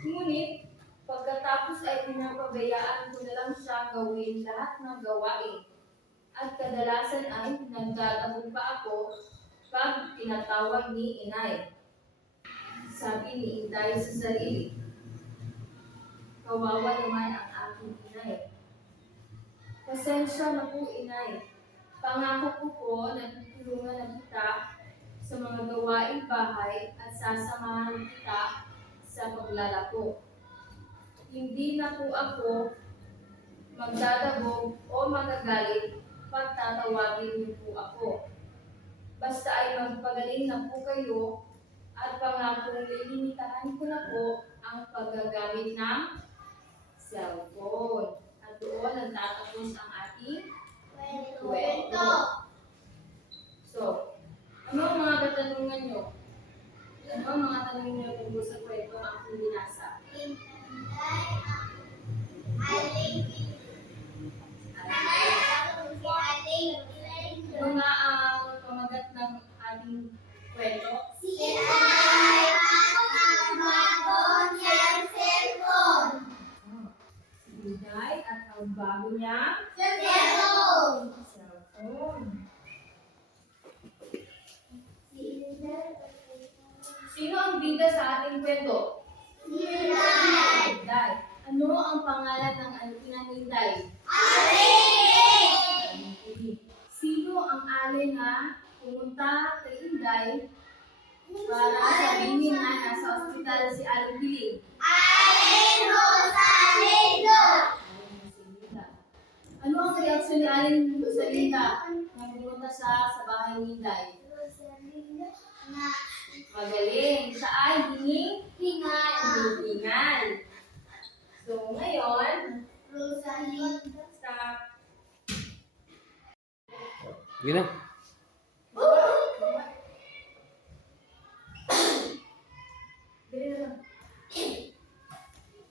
Ngunit, pagkatapos ay pinapabayaan ko na lang siya gawin lahat ng gawain. At kadalasan ay nagdadabog pa ako pag tinatawag ni inay. Sabi ni Inday sa sarili, kawawa naman ang aking inay. Pasensya na po, inay. Pangako ko po na tutulungan na kita sa mga gawaing bahay at sasamahan kita sa paglalako. Hindi na po ako magdadabog o magagalit pag tatawagin niyo po ako. Basta ay magpagaling na po kayo at pangakong lilimitahan ko na po ang paggagamit ng cellphone. At doon nagtatapos ang ating kwento. So, ano ang mga katanungan nyo? Ano ang mga tanong nyo tungkol sa kwento ang aking binasa? Ano nga ang pamagat ng ating kwento? Si Ay ang bago niyang cellphone. Si Inday at ang bago niyang Cellphone. cellphone. Sino ang bida sa ating kwento? Si Ay. Inday. Ano ang pangalan ng ina ni Inday? Alin. Sino ang alin na pumunta kay Inday para sabihin na nasa ospital si Aling Biling? Alin Rosalinda. Ano ang reaksyon ni Aling Rosalinda nang pumunta siya sa bahay ni Inday? Rosalinda na Magaling. Siya ay hingal. hinihingal. So, ngayon, Rosalinda. stop. Sige na. Dali na lang.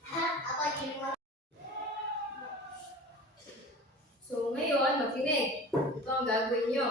Ako din mo. So, ngayon, makinig. Ito ang gagawin nyo.